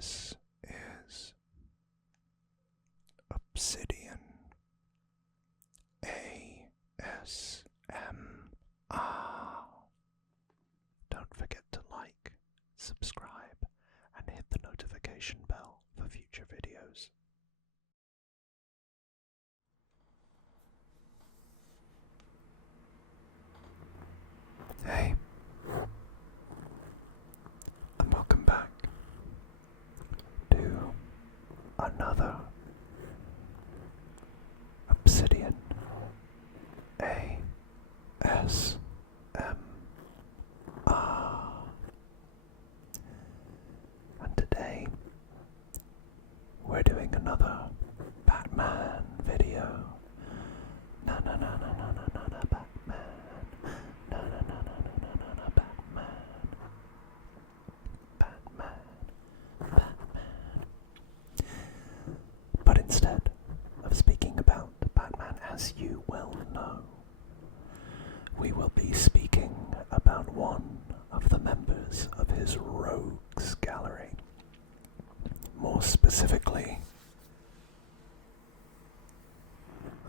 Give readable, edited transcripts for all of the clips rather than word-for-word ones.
This is Obsidian ASMR. Don't forget to like, subscribe, and hit the notification bell for future videos. Hey, and welcome back to another Obsidian ASMR. And today we're doing another Batman video. Na na na na na na na na Batman. Na na na na na na na na Batman. Batman. Batman. But instead of speaking about Batman, as you well know, we will be speaking about one of the members of his rogues gallery. More specifically,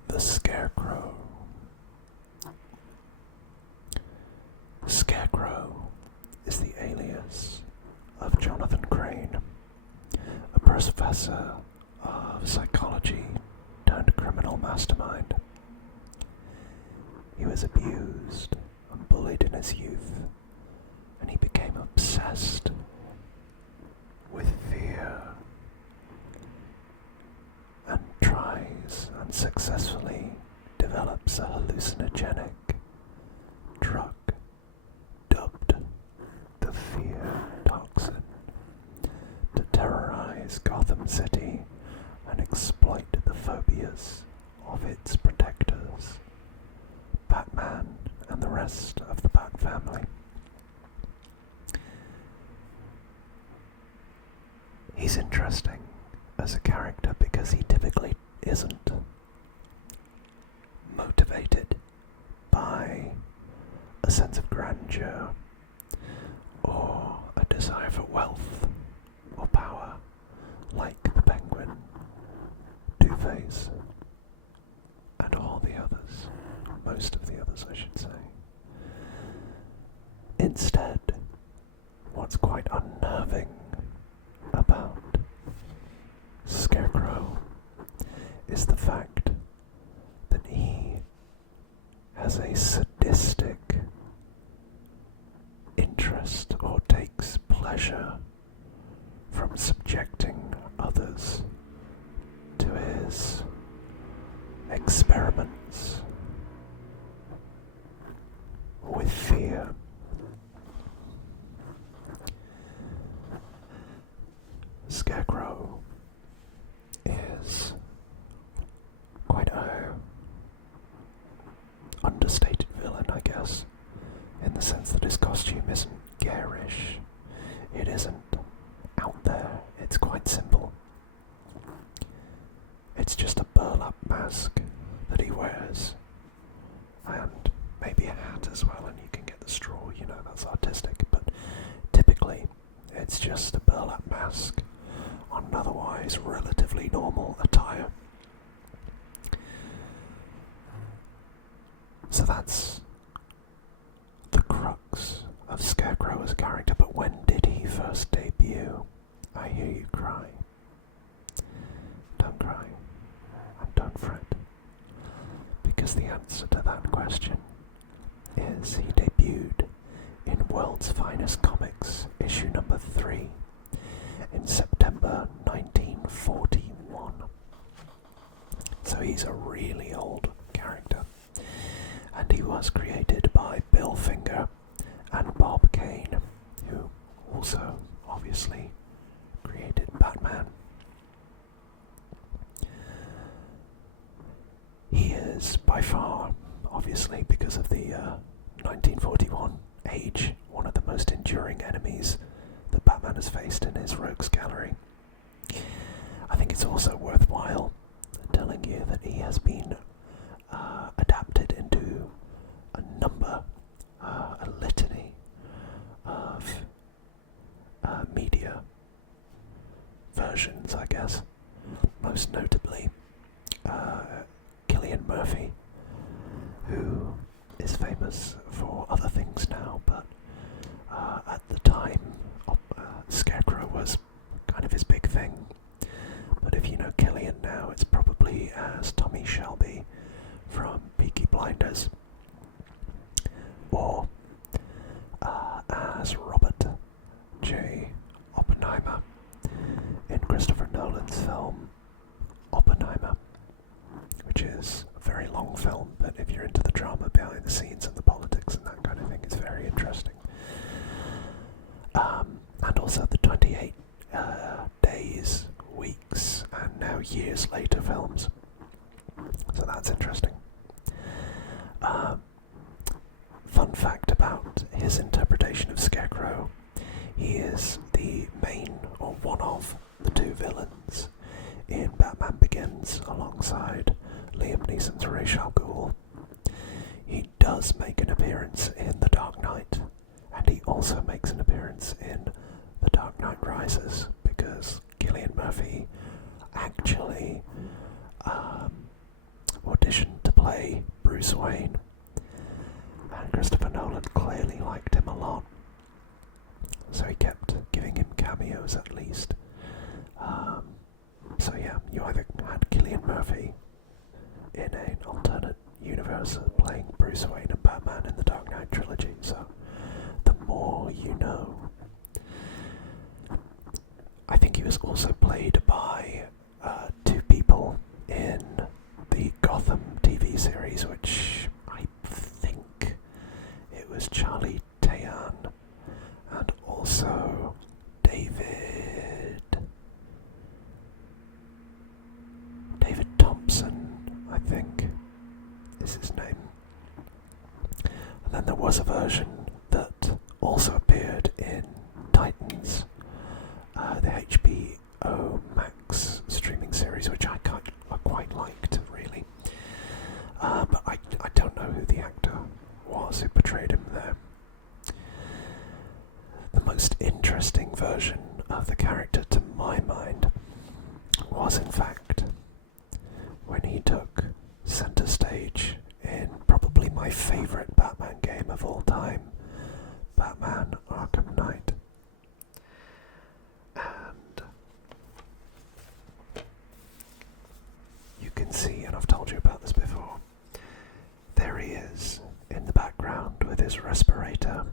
the Scarecrow. Scarecrow is the alias of Jonathan Crane, a professor of psychology turned criminal mastermind. He was abused and bullied in his youth, and he became obsessed with fear and tries and successfully develops a hallucinogenic drug dubbed the Fear Toxin to terrorize Gotham City and exploit the phobias of its protectors, Batman and the rest of the Bat family. He's interesting as a character because he typically isn't motivated by a sense of grandeur or a desire for wealth or power like the Penguin, Two-Face, and all the others, most of the others I should say. Instead, what's quite unnerving about Scarecrow is the fact that he has a sadistic interest or takes pleasure from subjecting others to his experiments with fear. Scarecrow is quite a understated villain, I guess, in the sense that his costume isn't garish, it isn't out there, it's quite simple. It's just a burlap mask that he wears, and maybe a hat as well, and you can get the straw, you know, that's artistic, but typically it's just a burlap mask on otherwise relatively normal attire. So that's the crux of Scarecrow as a character, but when did he first debut? I hear you cry. Don't cry, and don't fret, because the answer to that question is he debuted in World's Finest Comics, issue number 3, in September 1941. So he's a really old character. And he was created by Bill Finger and Bob Kane, who also obviously created Batman. He is by far, obviously because of the 1941 age, one of the most enduring enemies that Batman has faced in his rogues gallery. I think it's also worthwhile telling you that he has been adapted into a litany of media J. Oppenheimer in Christopher Nolan's film Oppenheimer, which is a very long film, but if you're into the drama behind the scenes and the politics and that kind of thing, it's very interesting. And also the 28 days, weeks, and now years later films. So that's interesting. Fun fact about his interpretation of Scarecrow: he is the main, or one of, the two villains in Batman Begins alongside Liam Neeson's Ra's al Ghul. He does make an appearance in The Dark Knight, and he also makes an appearance in The Dark Knight Rises, because Cillian Murphy actually auditioned to play Bruce Wayne, and Christopher Nolan clearly liked him a lot, so he kept giving him cameos at least. So yeah, you either had Cillian Murphy in an alternate universe playing Bruce Wayne and Batman in the Dark Knight trilogy, so the more you know. I think he was also played by two people in the Gotham TV series, which I think it was Charlie Tayan and also David Thompson, I think is his name. And then there was a version that also appeared in Titans, the HBO Max streaming series, which I quite liked, really. But I don't know who the actor was who portrayed him there. The most interesting version of the character, to my mind, was in fact when he took centre stage in probably my favourite Batman game of all time, Batman Arkham Knight. And you can see, and I've told you about this before, there he is in the background with his respirator,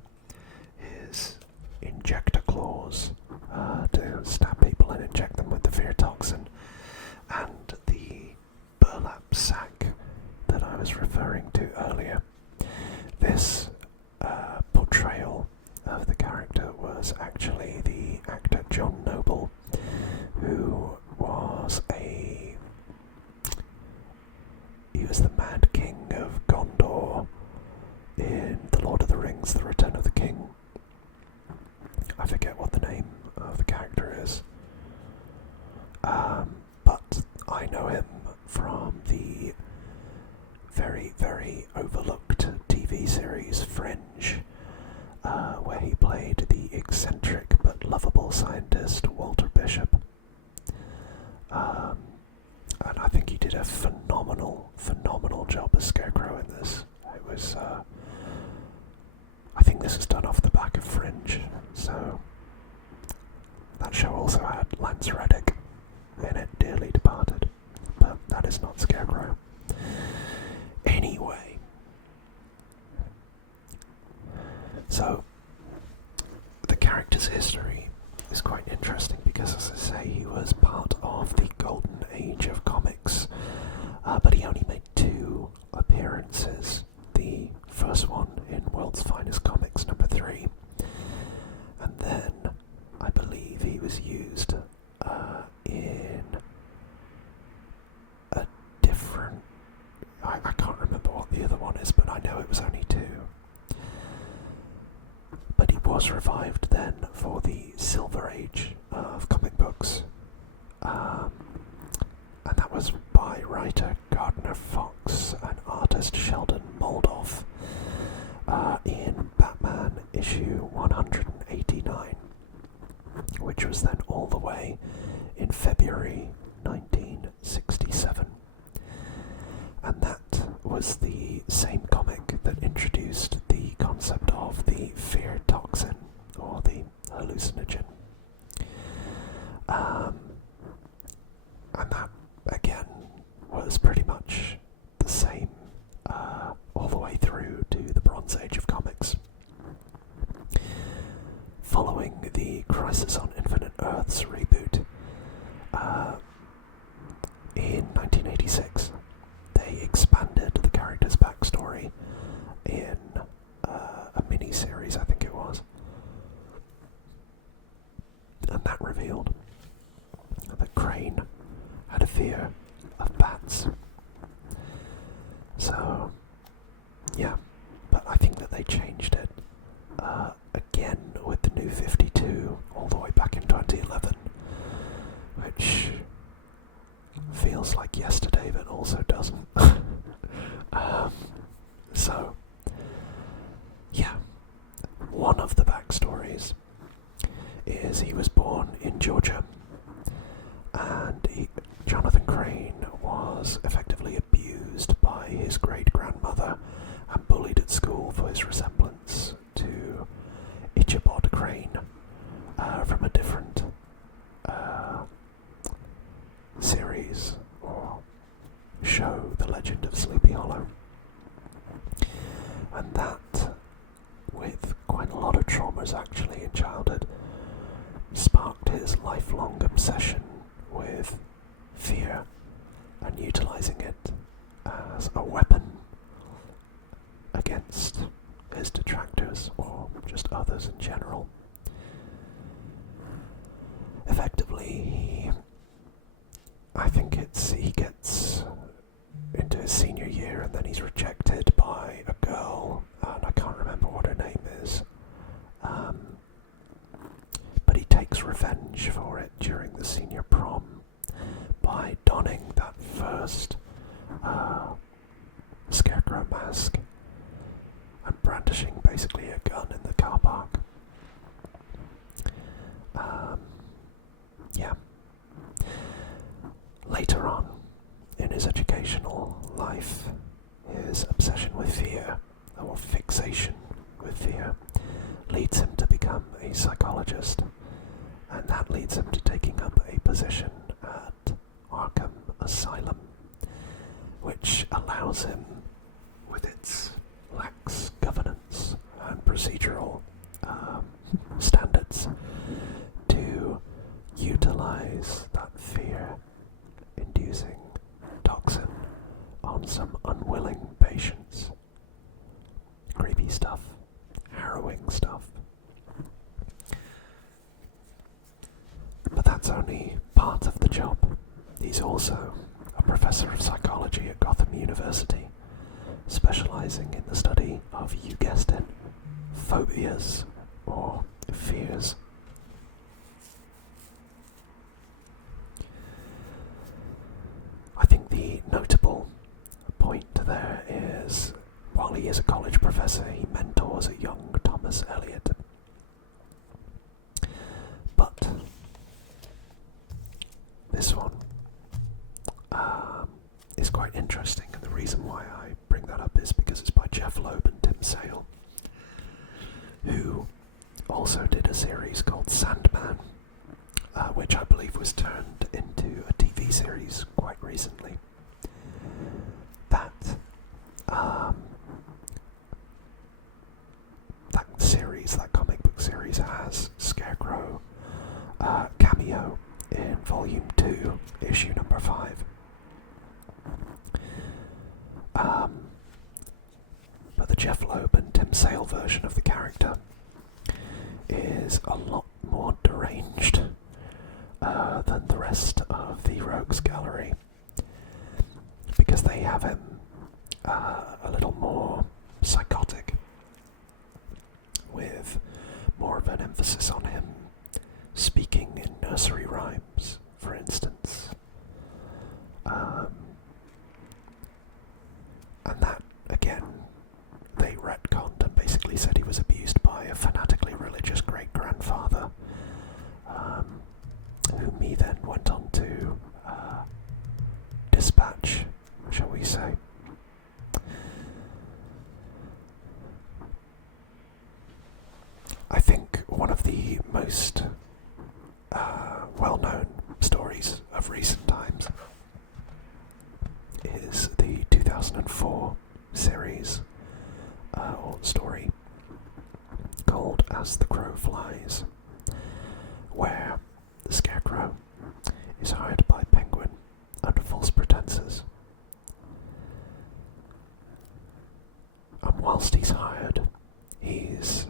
his injector claws to stab people and inject them with the fear toxin, and the burlap sack that I was referring to earlier. This portrayal of the character was actually the actor John Noble, who was he was the Mad King of Gondor in The Lord of the Rings, The Return of the King. I forget what the name of the character is. But I know him from the very, very overlooked TV series Fringe, where he played the eccentric but lovable scientist Walter Bishop. And I think he did a phenomenal job as Scarecrow in this. It was, I think this was done off the back of Fringe, so that show also had Lance Reddick in it, dearly departed, but that is not Scarecrow. Anyway, so the character's history is quite interesting because, as I say, he was part of the golden age of comics, but he only made 2 appearances. The first one in World's Finest Comics #3, and then I believe he was used in a different... I can't remember what the other one is, but I know it was only 2. But he was revived then for the Silver Age of comic books, and that was by writer Gardner Fox and artist Sheldon Moldoff in Batman issue 189, which was then all the way in February 1967. And that was the same comic that introduced the concept of the fear toxin, or the hallucinogen. And that, again, was pretty much the same all the way through to the Bronze Age of comics. following the Crisis on Infinite Earths reboot in 1986. They expanded the character's backstory in a mini-series, I think it was. And that revealed that Crane had a fear of bats. So, yeah, but I think that they changed it again with the new 52 all the way back in 2011, which feels like yesterday but also doesn't. So, yeah, one of the backstories is he was born in Georgia, and Jonathan Crane was effectively abused by his great-grandmother and bullied at school for his resemblance to Ichabod Crane from a different series or show, The Legend of Sleepy Hollow. And that, with quite a lot of traumas actually in childhood, sparked his lifelong obsession with fear and utilising it as a weapon against his detractors or just others in general. Effectively, I think he gets into his senior year and then he's rejected by a girl, and I can't remember what her name is. But he takes revenge for it during the senior prom by donning that first Scarecrow mask and brandishing basically a gun in the car park. Yeah. Later on in his educational life, his obsession with fear, or fixation with fear, leads him to become a psychologist, and that leads him to taking up a position at Arkham Asylum, which allows him, with its lax governance and procedural standards, to utilize that fear-inducing toxin on some unwilling patients. Creepy stuff. Harrowing stuff. But that's only part of the job. He's also a professor of psychology at Gotham University, specializing in the study of, you guessed it, phobias or fears. I think the notable point there is, while he is a college professor, he mentors a young Thomas Elliot. But this one is quite interesting, and the reason why I bring that up is because it's by Jeff Loeb and Tim Sale, who also did a series called Sandman, which I believe was turned into a TV series quite recently. That that comic book series has Scarecrow cameo in Volume 2, issue number 5. But the Jeff Loeb and Tim Sale version of the character is a lot more deranged than the rest of the Rogues Gallery, because they have him a little more psychotic, with more of an emphasis on him speaking in nursery rhymes, for instance. And that, again, they retconned and basically said he was abused by a fanatically religious great-grandfather, whom he then went on to dispatch, shall we say. I think one of the most well-known stories of recent times is the 2004 series or story called As the Crow Flies, where the Scarecrow is hired by Penguin under false pretenses. And whilst he's hired, he's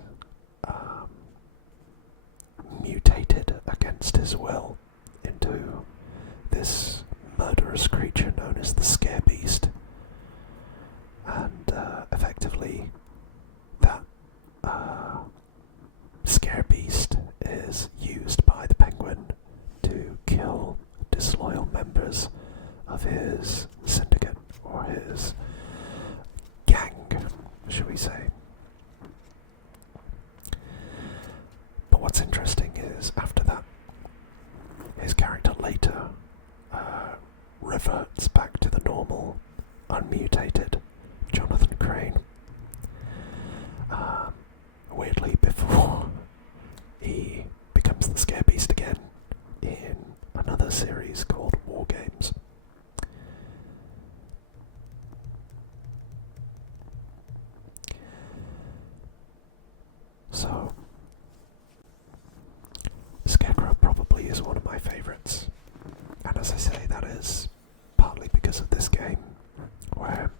mutated against his will into this murderous creature known as the Scarebeast. And effectively, that Scarebeast is used by the Penguin to kill disloyal members of his syndicate, or his gang, shall we say. But what's interesting is, after that, his character later reverts back to the normal, unmutated Jonathan Crane. Weirdly, before he becomes the Scarebeast again in another series called War Games. So, Scarecrow probably is one of my favourites, and as I say, that is partly because of this game, where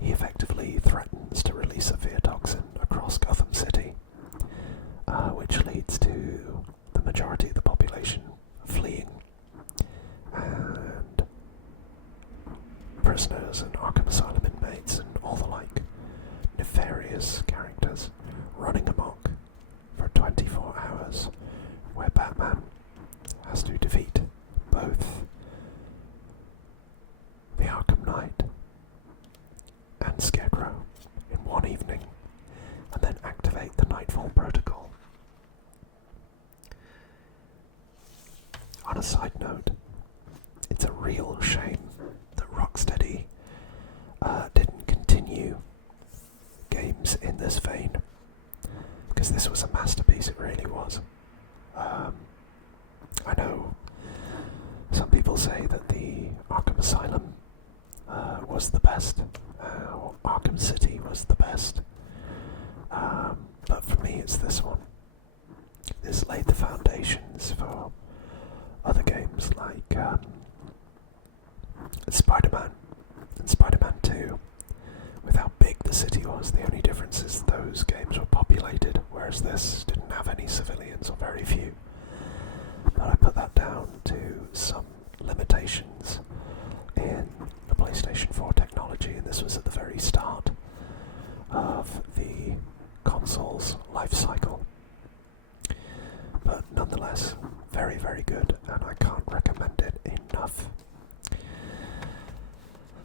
he effectively threatens to release a fear toxin across Gotham City, which leads to the majority of the population fleeing, and prisoners and Arkham Asylum inmates and all the like nefarious characters running amok for 24 hours, where Batman has to defeat both the Arkham Knight and Scarecrow in one evening, and then activate the Nightfall Protocol. On a side note, it's a real shame that Rocksteady didn't continue games in this vein, because this was a masterpiece, it really was. I know some people say that the Arkham Asylum was the best, or Arkham City was the best, but for me it's this one. This laid the foundations for other games like Spider-Man and Spider-Man 2. With how big the city was, the only difference is those games were populated, whereas this didn't have any civilians, or very few. But I put that down to some limitations in the PlayStation 4 technology, and this was at the very start of the console's life cycle. But nonetheless, very, very good, and I can't recommend it enough.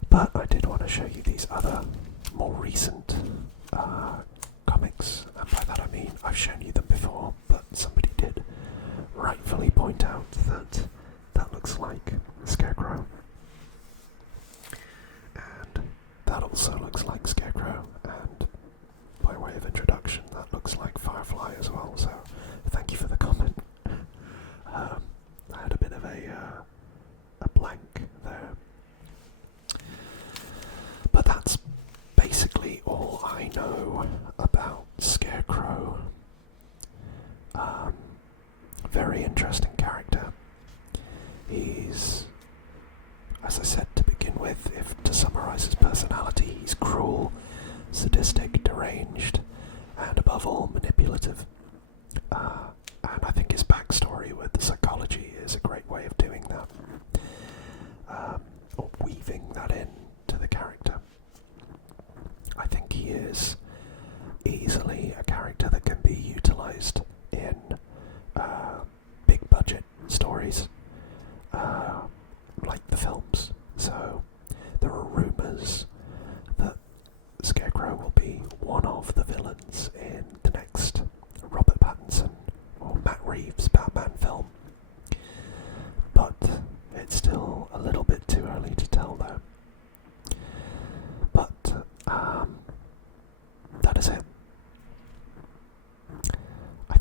But I did want to show you these other, more recent comics, and by that I mean I've shown you them before, but somebody did rightfully point out that that looks like Scarecrow, and that also looks like Scarecrow, and by way of introduction, that looks like Firefly as well, so thank you for the comment. I had a bit of a blank there. But that's basically all I know about Scarecrow. Very interesting character. He's, as I said to begin with, if to summarise his personality, he's cruel, sadistic, deranged, and above all manipulative. And I think his backstory with the psychology is a great way of doing that, or weaving that in to the character. I think he is easily a character that can be utilised in big budget stories, like the films. So there are rumours that Scarecrow will be one of the villains in the next Robert Pattinson or Matt Reeves Batman film, but it's still a little bit too early to tell there. But that is it. I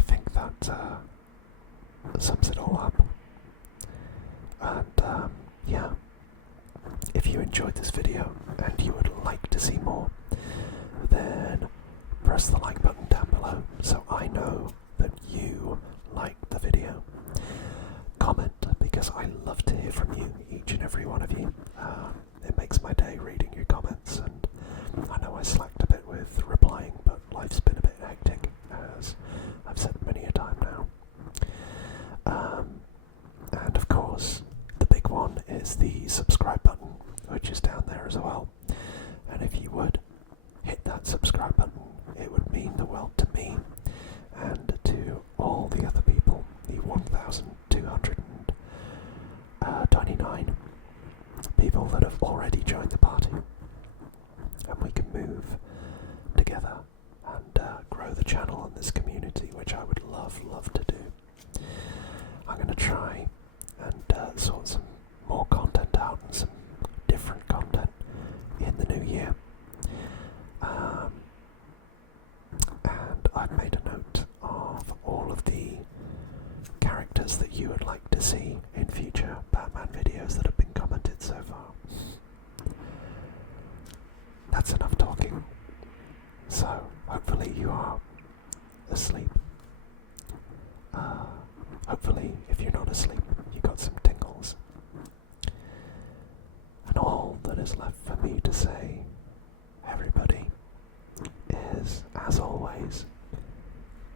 think that sums it all up. And yeah, if you enjoyed this video and you would would hit that subscribe button. It would mean the world to me and to all the other people, the 1,229 people that have already joined the party. And we can move together and grow the channel and this community, which I would love to do. I'm going to try and sort some more content out and some different content in the new year. And I've made a note of all of the characters that you would like to see in future Batman videos that have been commented so far. That's enough talking. So, hopefully you are asleep. Hopefully, if you're not asleep, you got some tingles. And all that is left for me to say, everybody, is, as always,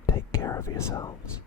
take care of yourselves.